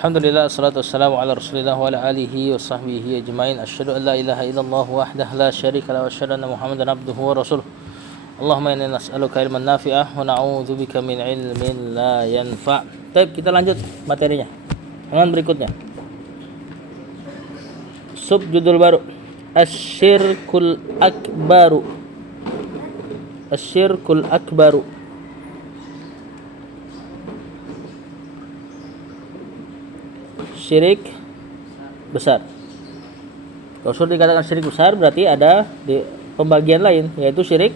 Alhamdulillah, assalatu wassalamu ala rasulillah wa ala alihi wa sahbihi ajma'in. Asyhadu an la ilaha illallah wahdahu la syarika lahu wa asyhadu anna Muhammadan abduhu wa rasuluh. Allahumma inna nas'aluka ilman nafi'ah wa na'udzubika min ilmin la yanfa'. Baik, kita lanjut materinya. Dengan berikutnya. Subjudul baru. Asyirkul akbaru. Asyirkul akbaru. Syirik besar. Kalau sudah dikatakan syirik besar berarti ada di pembagian lain, yaitu syirik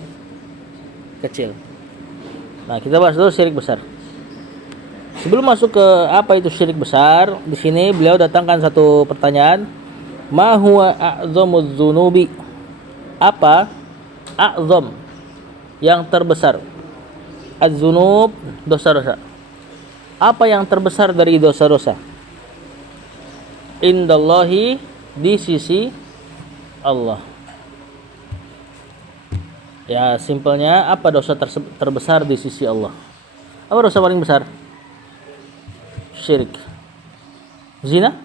kecil. Nah, kita bahas dulu syirik besar. Sebelum masuk ke apa itu syirik besar, di sini beliau datangkan satu pertanyaan. Ma huwa a'zamuz dzunubi? Apa a'zam? Yang terbesar. Az-dzunub, dosa-dosa. Apa yang terbesar dari dosa-dosa? Indallahi, di sisi Allah. Ya, simpelnya apa dosa terbesar di sisi Allah? Apa dosa paling besar? Syirik. Zina?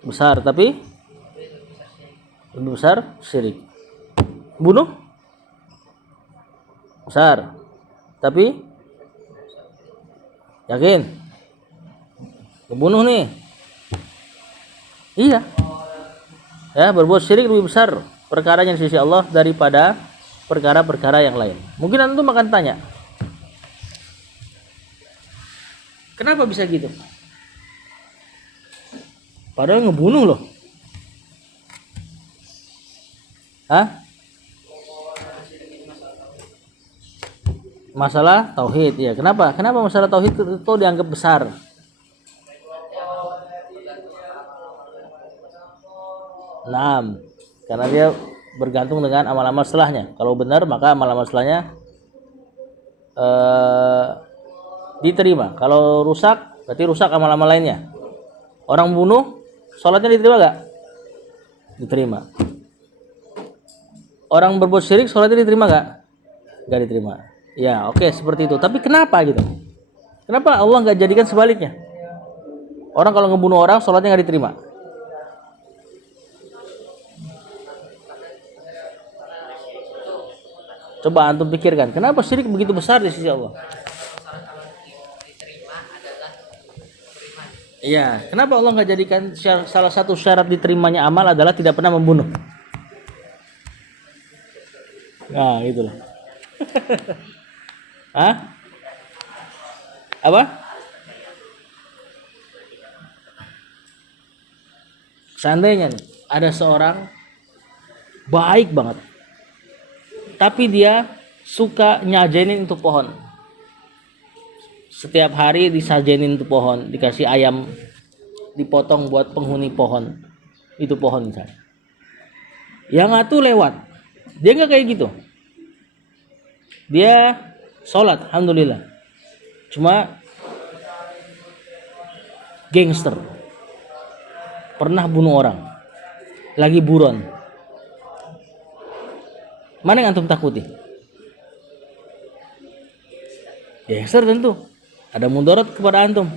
Besar, tapi lebih besar syirik. Bunuh? Besar, tapi yakin? Kebunuh nih. Iya. Ya, berbuat syirik lebih besar perkaranya di sisi Allah daripada perkara-perkara yang lain. Mungkin antum akan tanya, kenapa bisa gitu? Padahal ngebunuh loh. Hah? Masalah tauhid, ya. Kenapa? Kenapa masalah tauhid itu dianggap besar? Nah, karena dia bergantung dengan amal-amal setelahnya. Kalau benar maka amal-amal setelahnya diterima. Kalau rusak berarti rusak amal-amal lainnya. Orang bunuh, sholatnya diterima gak? Diterima. Orang berbuat syirik, sholatnya diterima gak? Gak diterima. Ya, oke, seperti itu. Tapi kenapa gitu? Kenapa Allah gak jadikan sebaliknya? Orang kalau ngebunuh orang, sholatnya gak diterima. Coba antum pikirkan, kenapa syirik begitu besar di sisi Allah? Iya, kenapa Allah nggak jadikan salah satu syarat diterimanya amal adalah tidak pernah membunuh? Nah, gitu loh. Hah? Apa? Seandainya nih, ada seorang baik banget, tapi dia suka nyajenin untuk pohon. Setiap hari disajenin untuk pohon, dikasih ayam dipotong buat penghuni pohon. Itu pohon misalnya. Yang ngatu lewat. Dia nggak kayak gitu. Dia sholat, alhamdulillah. Cuma gangster. Pernah bunuh orang. Lagi buron. Mana yang antum takuti? Gangster tentu. Ada mudarat kepada antum.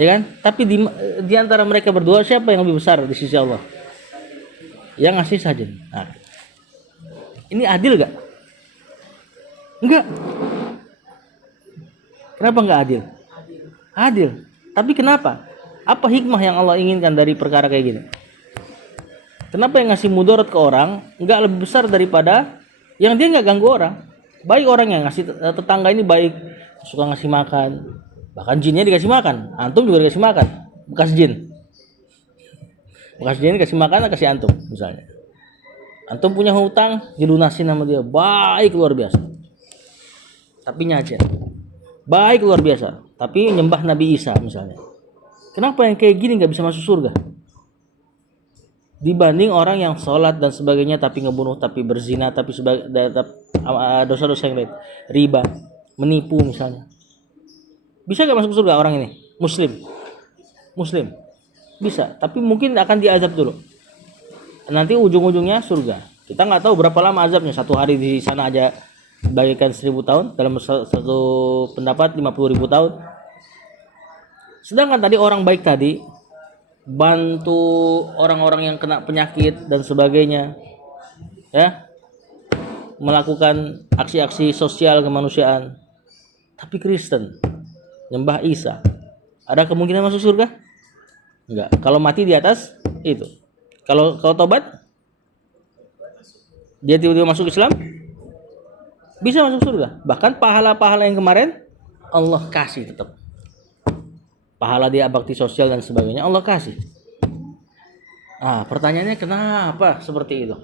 Ya kan? Tapi di antara mereka berdua siapa yang lebih besar di sisi Allah? Yang ngasih saja. Nah, ini adil gak? Enggak. Kenapa enggak adil? Adil. Tapi kenapa? Apa hikmah yang Allah inginkan dari perkara kayak gini? Kenapa yang ngasih mudarat ke orang enggak lebih besar daripada yang dia enggak ganggu orang? Baik orang yang ngasih, tetangga ini baik, suka ngasih makan, bahkan jinnya dikasih makan, antum juga dikasih makan, bekas jin dikasih makan, kasih antum misalnya. Antum punya hutang, dilunasin sama dia, baik luar biasa. Tapi nyajet, baik luar biasa, tapi nyembah Nabi Isa misalnya. Kenapa yang kayak gini nggak bisa masuk surga? Dibanding orang yang sholat dan sebagainya tapi ngebunuh, tapi berzina, tapi dosa-dosa yang lain, riba, menipu misalnya. Bisa gak masuk surga orang ini? Muslim bisa, tapi mungkin akan diazab dulu. Nanti ujung-ujungnya surga. Kita nggak tahu berapa lama azabnya. 1 hari di sana aja bagaikan 1000 tahun, dalam satu pendapat 50.000 tahun. Sedangkan tadi orang baik tadi bantu orang-orang yang kena penyakit dan sebagainya, ya, melakukan aksi-aksi sosial kemanusiaan. Tapi Kristen nyembah Isa, ada kemungkinan masuk surga? Enggak. Kalau mati di atas itu. Kalau tobat, dia tiba-tiba masuk Islam, bisa masuk surga. Bahkan pahala-pahala yang kemarin Allah kasih tetap. Pahala dia bakti sosial dan sebagainya Allah kasih. Pertanyaannya kenapa seperti itu?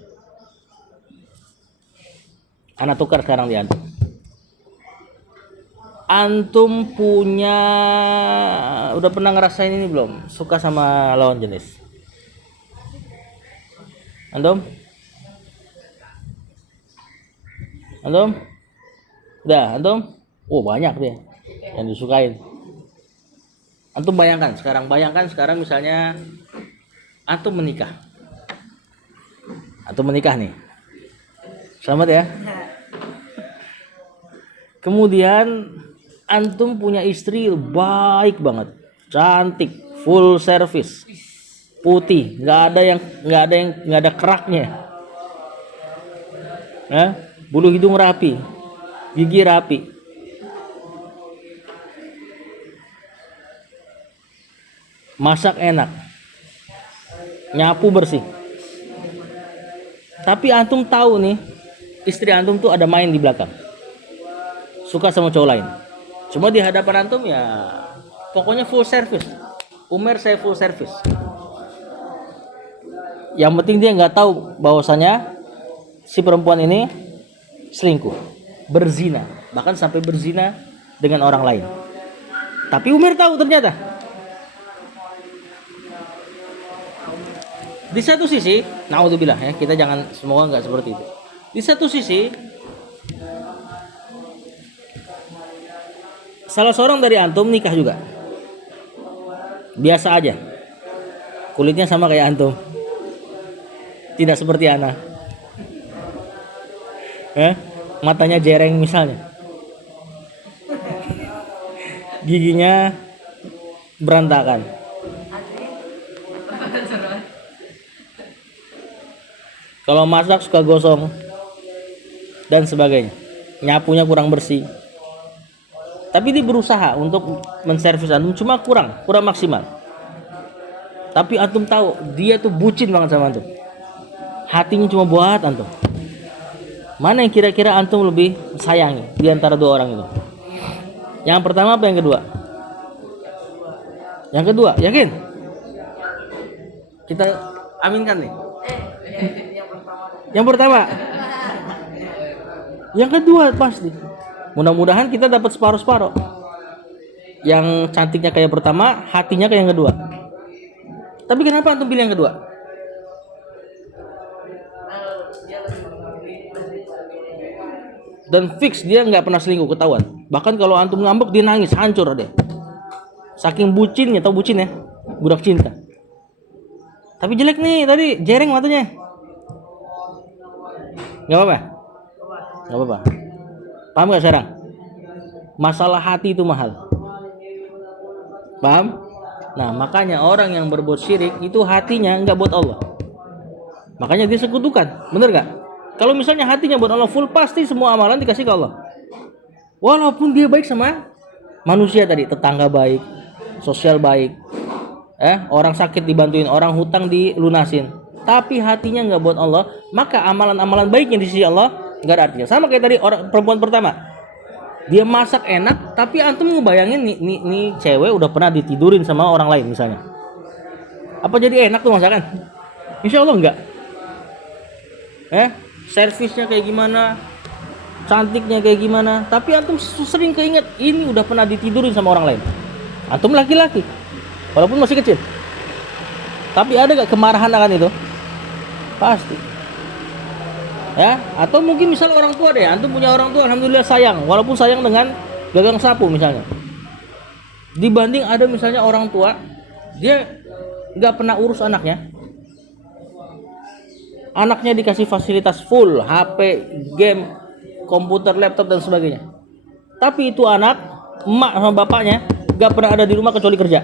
Anak tukar sekarang di antum. Antum udah pernah ngerasain ini belum? Suka sama lawan jenis? Antum? Udah, antum? Oh, banyak dia yang disukain. Antum bayangkan sekarang misalnya antum menikah. Antum menikah nih. Selamat ya. Kemudian antum punya istri baik banget, cantik, full service, putih, nggak ada keraknya, bulu hidung rapi, gigi rapi, masak enak, nyapu bersih. Tapi antum tahu nih, istri antum tuh ada main di belakang, suka sama cowok lain. Cuma di hadapan antum ya pokoknya full service. Umar saya full service. Yang penting dia nggak tahu bahwasanya si perempuan ini selingkuh, berzina, bahkan sampai berzina dengan orang lain. Tapi Umar tahu ternyata. Di satu sisi, naudzubillah ya, kita jangan semoga nggak seperti itu. Di satu sisi, salah seorang dari antum nikah juga, biasa aja, kulitnya sama kayak antum, tidak seperti ana, matanya jereng misalnya, giginya berantakan, kalau masak suka gosong dan sebagainya, nyapunya kurang bersih. Tapi dia berusaha untuk menservis antum, cuma kurang maksimal. Tapi antum tahu dia tuh bucin banget sama antum, hatinya cuma buat antum. Mana yang kira-kira antum lebih sayangi di antara dua orang itu? Yang pertama apa yang kedua? Yang kedua, yakin? Kita aminkan nih. Yang pertama. Yang kedua pasti. Mudah-mudahan kita dapat separuh-separuh. Yang cantiknya kayak pertama, hatinya kayak yang kedua. Tapi kenapa antum pilih yang kedua? Dan fix dia nggak pernah selingkuh, ketahuan. Bahkan kalau antum ngambek dia nangis, hancur deh. Saking bucinnya, tau bucin ya? Budak cinta. Tapi jelek nih tadi, jereng matanya. Nggak apa-apa? Nggak apa-apa. Paham nggak sekarang? Masalah hati itu mahal. Paham? Nah, makanya orang yang berbuat syirik itu hatinya nggak buat Allah. Makanya dia sekutukan, bener nggak? Kalau misalnya hatinya buat Allah full, pasti semua amalan dikasih ke Allah. Walaupun dia baik sama manusia tadi, tetangga baik, sosial baik, orang sakit dibantuin, orang hutang dilunasin, tapi hatinya nggak buat Allah, maka amalan-amalan baiknya di sisi Allah nggak ada artinya. Sama kayak tadi orang perempuan pertama, dia masak enak, tapi antum ngebayangin nih cewek udah pernah ditidurin sama orang lain misalnya, apa jadi enak tuh masakan? Insya Allah enggak. Servisnya kayak gimana, cantiknya kayak gimana, tapi antum sering keinget ini udah pernah ditidurin sama orang lain. Antum laki-laki, walaupun masih kecil, tapi ada gak kemarahan akan itu? Pasti. Ya, atau mungkin misalnya orang tua deh, antum punya orang tua, alhamdulillah sayang, walaupun sayang dengan gagang sapu misalnya. Dibanding ada misalnya orang tua, dia nggak pernah urus anaknya. Anaknya dikasih fasilitas full, HP, game, komputer, laptop dan sebagainya. Tapi itu anak, emak sama bapaknya gak pernah ada di rumah kecuali kerja.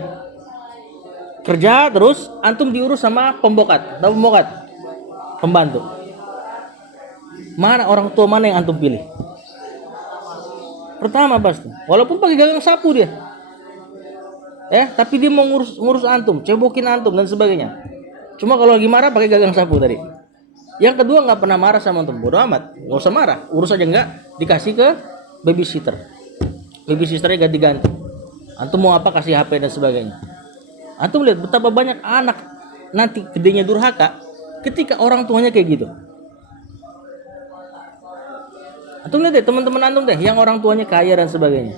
Kerja terus, antum diurus sama pembokat. Tahu pembokat? Pembantu. Mana orang tua mana yang antum pilih? Pertama pasti. Walaupun pakai gagang sapu dia. Tapi dia mau ngurus antum, cebokin antum dan sebagainya. Cuma kalau lagi marah pakai gagang sapu tadi. Yang kedua nggak pernah marah sama antum, bodo amat, nggak usah marah, urus aja nggak, dikasih ke babysitter. Babysitternya ganti-ganti. Antum mau apa kasih HP dan sebagainya. Antum lihat betapa banyak anak nanti gedenya durhaka ketika orang tuanya kayak gitu. Antum lihat deh teman-teman antum deh yang orang tuanya kaya dan sebagainya.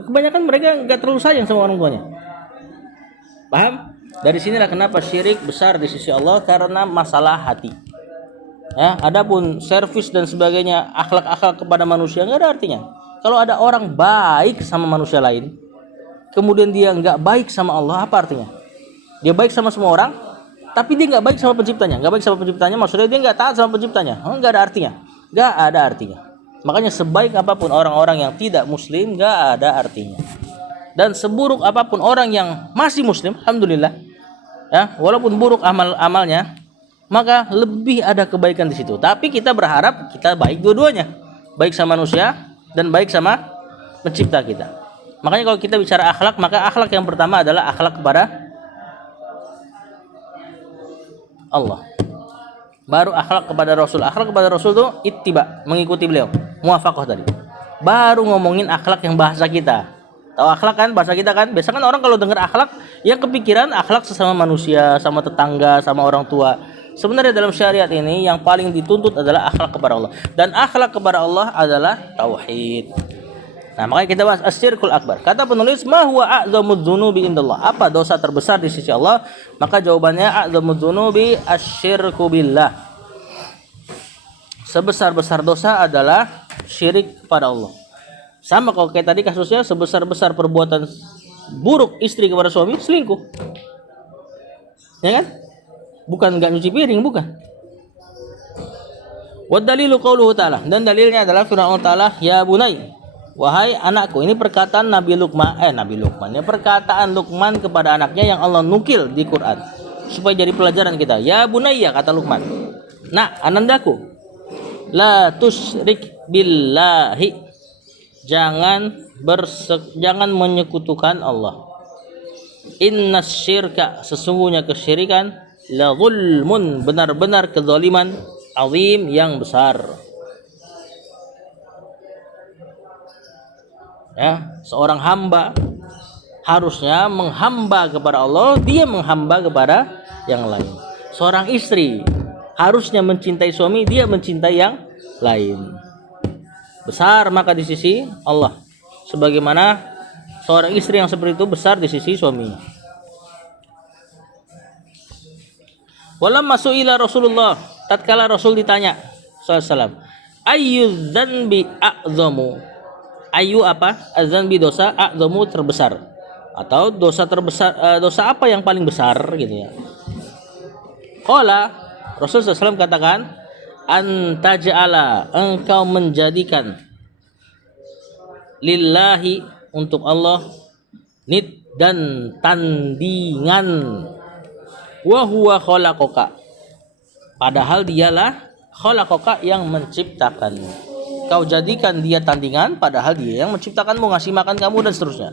Kebanyakan mereka nggak terlalu sayang sama orang tuanya. Paham? Dari sinilah kenapa syirik besar di sisi Allah, karena masalah hati. Adapun servis dan sebagainya, akhlak-akhlak kepada manusia nggak ada artinya. Kalau ada orang baik sama manusia lain, kemudian dia nggak baik sama Allah, apa artinya? Dia baik sama semua orang, tapi dia nggak baik sama penciptanya. Nggak baik sama penciptanya, maksudnya dia nggak taat sama penciptanya. Nggak ada artinya. Nggak ada artinya. Makanya sebaik apapun orang-orang yang tidak muslim, nggak ada artinya. Dan seburuk apapun orang yang masih muslim, alhamdulillah, walaupun buruk amalnya, maka lebih ada kebaikan di situ. Tapi kita berharap kita baik dua-duanya, baik sama manusia dan baik sama pencipta kita. Makanya kalau kita bicara akhlak, maka akhlak yang pertama adalah akhlak kepada Allah. Baru akhlak kepada Rasul. Akhlak kepada Rasul itu ittiba, mengikuti beliau, muwafaqah tadi. Baru ngomongin akhlak yang bahasa kita. Tahu akhlak kan, bahasa kita kan. Biasanya kan orang kalau dengar akhlak, yang kepikiran akhlak sesama manusia, sama tetangga, sama orang tua. Sebenarnya dalam syariat ini yang paling dituntut adalah akhlak kepada Allah. Dan akhlak kepada Allah adalah tauhid. Nah, makanya kita bahas asyirkul akbar. Kata penulis, ma huwa a'zamudz dzunubi indallah. Apa dosa terbesar di sisi Allah? Maka jawabannya a'zamudz dzunubi asyirku billah. Sebesar-besar dosa adalah syirik kepada Allah. Sama kalau kayak tadi kasusnya, sebesar-besar perbuatan buruk istri kepada suami, selingkuh. Ya kan? Bukan enggak nyuci piring, bukan. Wa dalilu qauluhu ta'ala. Dan dalilnya adalah firman Allah Ta'ala, ya bunai, wahai anakku. Ini perkataan Nabi Luqman. Ini perkataan Luqman kepada anaknya yang Allah nukil di Quran supaya jadi pelajaran kita. Ya bunayya, kata Luqman. Nah, anandaku, la tusyrik billahi. Jangan menyekutukan Allah. Inna syirka, sesungguhnya kesyirikan, la zulmun, benar-benar kezaliman, azim, yang besar. Seorang hamba harusnya menghamba kepada Allah, dia menghamba kepada yang lain. Seorang istri harusnya mencintai suami, dia mencintai yang lain. Besar maka di sisi Allah, sebagaimana seorang istri yang seperti itu besar di sisi suaminya. Walamma su'ila Rasulullah, tatkala Rasul ditanya sallallahu ayyu dzanbi a'zamu, ayu apa? Adzanbi, dosa, a'zamu, terbesar, atau dosa terbesar, dosa apa yang paling besar gitu ya. Qala, Rasul sallallahu katakan, antaj'ala, engkau menjadikan, lillahi, untuk Allah, nid, dan tandingan, wa huwa khalaqaka, padahal dialah khalaqaka, yang menciptakanmu. Kau jadikan dia tandingan padahal dia yang menciptakanmu, ngasih makan kamu dan seterusnya.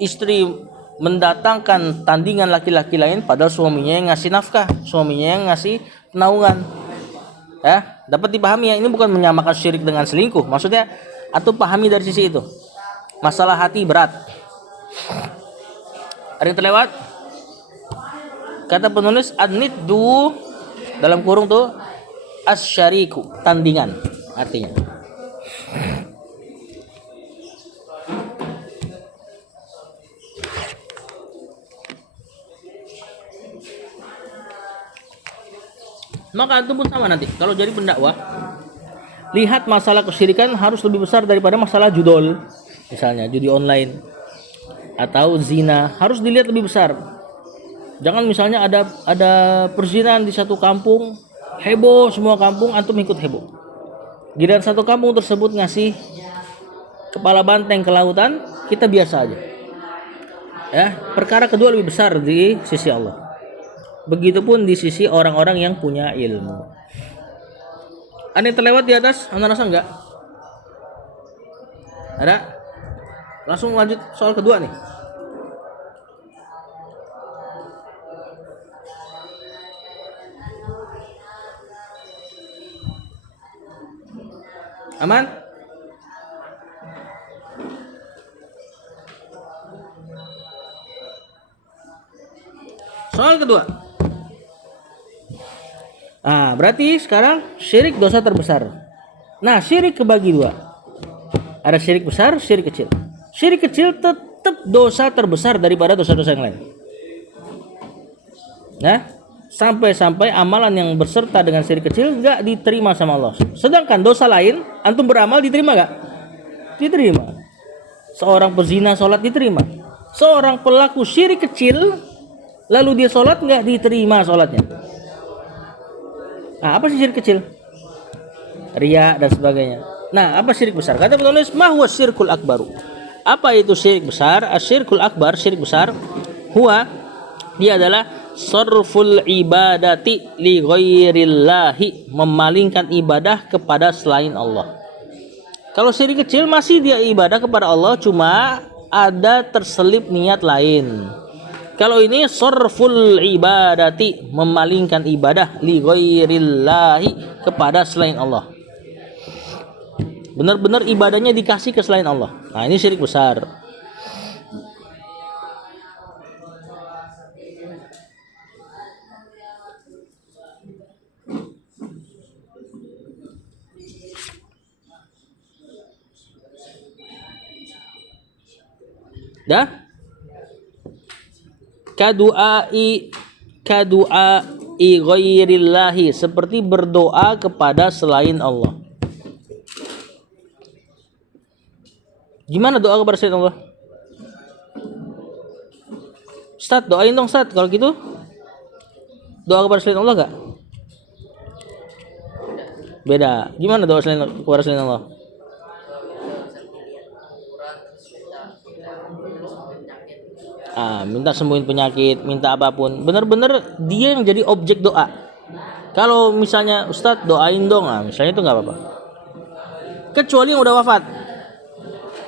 Istri mendatangkan tandingan laki-laki lain padahal suaminya yang ngasih nafkah, suaminya yang ngasih naungan. Dapat dipahami ya, ini bukan menyamakan syirik dengan selingkuh. Maksudnya atau pahami dari sisi itu. Masalah hati berat. Ada yang terlewat? Kata penulis, an-niddu, dalam kurung tuh asyariku, tandingan artinya. Maka antum pun sama nanti kalau jadi pendakwah, lihat masalah kesyirikan harus lebih besar daripada masalah judol, misalnya judi online atau zina, harus dilihat lebih besar. Jangan misalnya ada perzinahan di satu kampung, heboh semua kampung, antum ikut heboh. Giliran satu kampung tersebut ngasih kepala banteng ke lautan, kita biasa aja. Ya, perkara kedua lebih besar di sisi Allah. Begitupun di sisi orang-orang yang punya ilmu. Ada yang terlewat di atas? Anda rasa enggak? Ada? Langsung lanjut soal kedua nih. Aman? Soal kedua. Berarti sekarang syirik dosa terbesar. Nah, syirik kebagi dua. Ada syirik besar, syirik kecil. Syirik kecil tetap dosa terbesar daripada dosa-dosa yang lain. Nah, sampai-sampai amalan yang berserta dengan syirik kecil nggak diterima sama Allah. Sedangkan dosa lain, antum beramal diterima nggak? Diterima. Seorang pezina sholat diterima. Seorang pelaku syirik kecil lalu dia sholat nggak diterima sholatnya. Apa sih syirik kecil? Riya dan sebagainya. Nah, apa syirik besar? Kata penulis, mahwa syirkul akbaru. Apa itu syirik besar? Asyirkul akbar, syirik besar. Dia adalah sarful ibadati li ghairillahi, memalingkan ibadah kepada selain Allah. Kalau syirik kecil masih dia ibadah kepada Allah, cuma ada terselip niat lain. Kalau ini sarful ibadati, memalingkan ibadah li ghairillahi, kepada selain Allah. Benar-benar ibadahnya dikasih ke selain Allah. Nah, ini syirik besar. Dah? Kadu'ai ghairillahi, seperti berdoa kepada selain Allah. Gimana doa kepada selain Allah? Ustaz, doain dong Ustaz. Kalau gitu doa kepada selain Allah gak? Beda. Gimana doa kepada selain Allah? Minta sembuhin penyakit, minta apapun. Benar-benar dia yang jadi objek doa. Kalau misalnya Ustadz doain dong, misalnya itu nggak apa-apa. Kecuali yang udah wafat.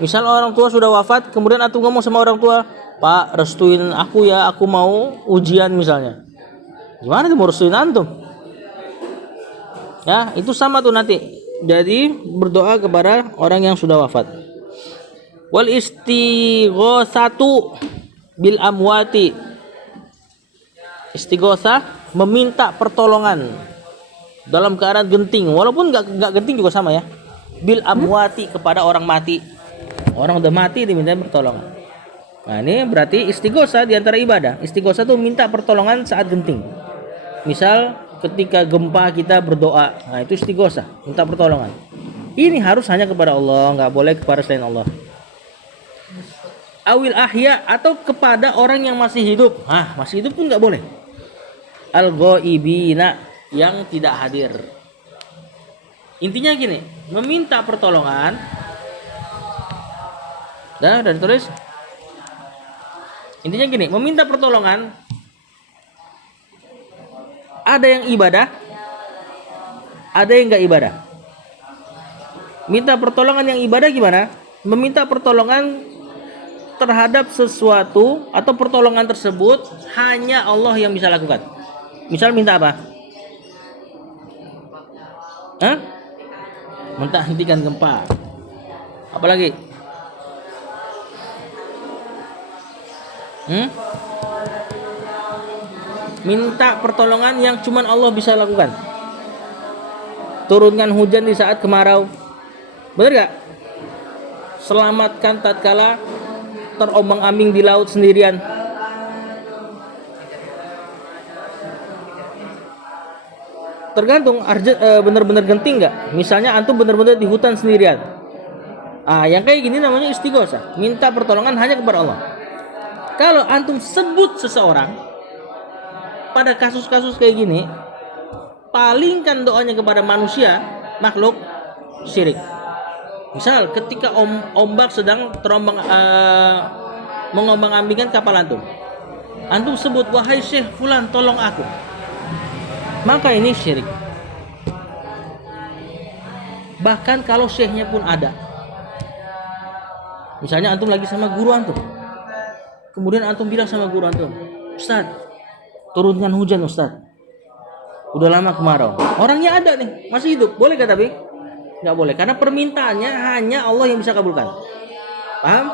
Misal orang tua sudah wafat, kemudian antum ngomong sama orang tua, Pak, restuin aku ya, aku mau ujian misalnya. Gimana tuh mau restuin antum? Ya, itu sama tuh nanti. Jadi berdoa kepada orang yang sudah wafat. Wal istighosatu bil amwati. Istighosah, meminta pertolongan dalam keadaan genting, walaupun nggak genting juga sama ya. Bil amwati, kepada orang mati. Orang udah mati diminta pertolongan. Nah, ini berarti istighosah di antara ibadah. Istighosah tuh minta pertolongan saat genting. Misal ketika gempa kita berdoa, nah itu istighosah, minta pertolongan. Ini harus hanya kepada Allah, nggak boleh kepada selain Allah. Awil ahya, atau kepada orang yang masih hidup. Masih hidup pun nggak boleh. Al-ghaibina, yang tidak hadir. Intinya gini, meminta pertolongan. Udah ditulis. Intinya gini, meminta pertolongan. Ada yang ibadah, ada yang nggak ibadah. Minta pertolongan yang ibadah gimana? Meminta pertolongan terhadap sesuatu atau pertolongan tersebut hanya Allah yang bisa lakukan. Misal minta apa? Minta hentikan gempa. Apalagi? Minta pertolongan yang cuman Allah bisa lakukan. Turunkan hujan di saat kemarau. Benar gak? Selamatkan tatkala terombang-ambing di laut sendirian. Tergantung benar-benar genting nggak. Misalnya antum benar-benar di hutan sendirian. Yang kayak gini namanya istighosah, minta pertolongan hanya kepada Allah. Kalau antum sebut seseorang pada kasus-kasus kayak gini, palingkan doanya kepada manusia, makhluk, syirik. Misal ketika ombak sedang terombang mengombang-ambingkan kapal antum. Antum sebut, wahai Syekh fulan tolong aku. Maka ini syirik. Bahkan kalau syekhnya pun ada. Misalnya antum lagi sama guru antum. Kemudian antum bilang sama guru antum, Ustaz, turunkan hujan Ustaz. Udah lama kemarau. Orangnya ada nih, masih hidup. Boleh gak tapi? Nggak boleh, karena permintaannya hanya Allah yang bisa kabulkan. Paham?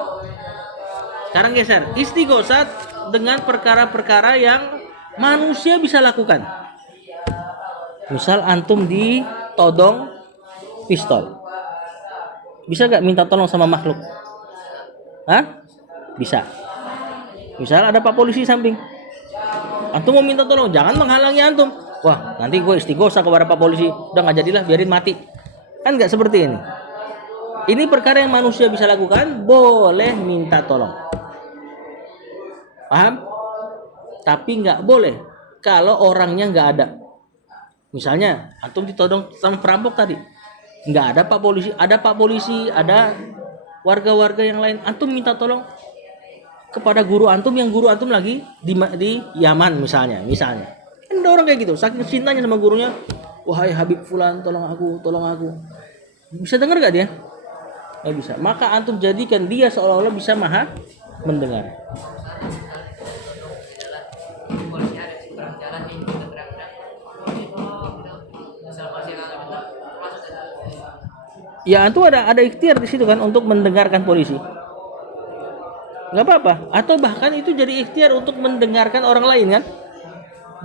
Sekarang geser, istighosat dengan perkara-perkara yang manusia bisa lakukan. Misal antum ditodong pistol, bisa gak minta tolong sama makhluk? Hah? Bisa. Misal ada pak polisi samping, antum mau minta tolong, jangan menghalangi antum. Wah, nanti gue istighosah kepada pak polisi, udah nggak jadilah, biarin mati. Kan nggak seperti ini. Ini perkara yang manusia bisa lakukan, boleh minta tolong. Paham? Tapi nggak boleh kalau orangnya nggak ada. Misalnya antum ditodong sama perampok tadi, nggak ada pak polisi, ada warga-warga yang lain. Antum minta tolong kepada guru antum yang guru antum lagi di Yaman misalnya. Kan ada orang kayak gitu, saking cintanya sama gurunya. Wahai Habib Fulan, tolong aku. Bisa dengar gak dia? Nggak bisa. Maka antum jadikan dia seolah-olah bisa maha mendengar. Ya antum ada ikhtiar di situ kan untuk mendengarkan polisi. Nggak apa-apa. Atau bahkan itu jadi ikhtiar untuk mendengarkan orang lain kan?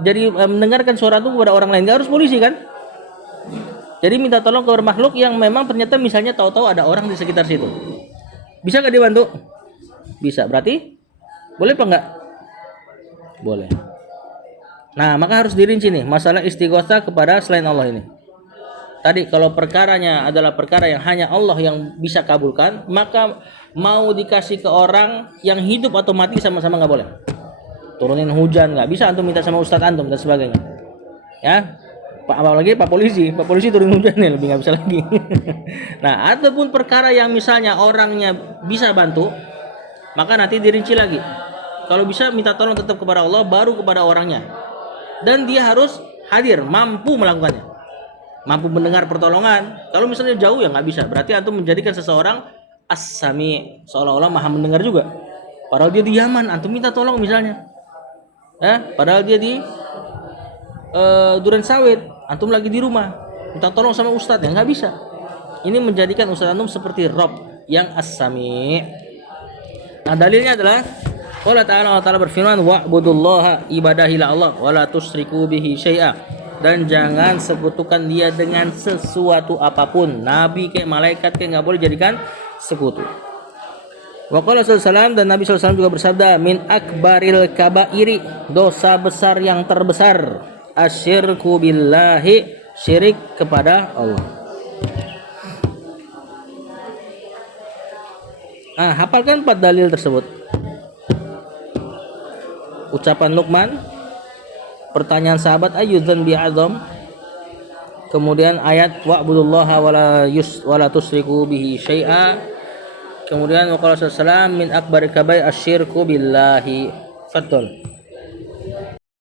Jadi mendengarkan suara itu kepada orang lain. Nggak harus polisi kan? Jadi minta tolong kepada makhluk yang memang ternyata misalnya tahu-tahu ada orang di sekitar situ. Bisa nggak dibantu? Bisa. Berarti boleh apa nggak? Boleh. Nah, maka harus dirinci nih masalah istighosah kepada selain Allah ini. Tadi kalau perkaranya adalah perkara yang hanya Allah yang bisa kabulkan, maka mau dikasih ke orang yang hidup atau mati sama-sama nggak boleh. Turunin hujan nggak bisa antum minta sama ustadz antum dan sebagainya. Ya. Apalagi pak polisi turun hujan nih lebih nggak bisa lagi. Nah, ataupun perkara yang misalnya orangnya bisa bantu, maka nanti dirinci lagi. Kalau bisa minta tolong tetap kepada Allah, baru kepada orangnya. Dan dia harus hadir, mampu melakukannya, mampu mendengar pertolongan. Kalau misalnya jauh ya nggak bisa. Berarti antum menjadikan seseorang as-sami, seolah-olah maha mendengar juga. Padahal dia di Yaman, antum minta tolong misalnya. Padahal dia di Duren Sawit, antum lagi di rumah, minta tolong sama ustadz ya nggak bisa. Ini menjadikan ustadz antum seperti Rob yang as-sami. Nah, dalilnya adalah Allah Ta'ala berfirman, wa'budullaha, ibadahilah Allah, wala tusyriku bihi syai'a, dan jangan sekutukan dia dengan sesuatu apapun. Nabi kayak malaikat kayak nggak boleh jadikan sekutu. Wa qala sallallahu, dan Nabi sallallahu juga bersabda, min akbaril kabairi, dosa besar yang terbesar, asyirku billahi, syirik kepada Allah. Hafalkan 4 dalil tersebut. Ucapan Luqman, pertanyaan sahabat ayyudzan bi'adzam, kemudian ayat wa'budullaha wala tusyriku bihi syai'a, kemudian waqala sallallahu min akbaril kabair asyirku billahi. Fatul.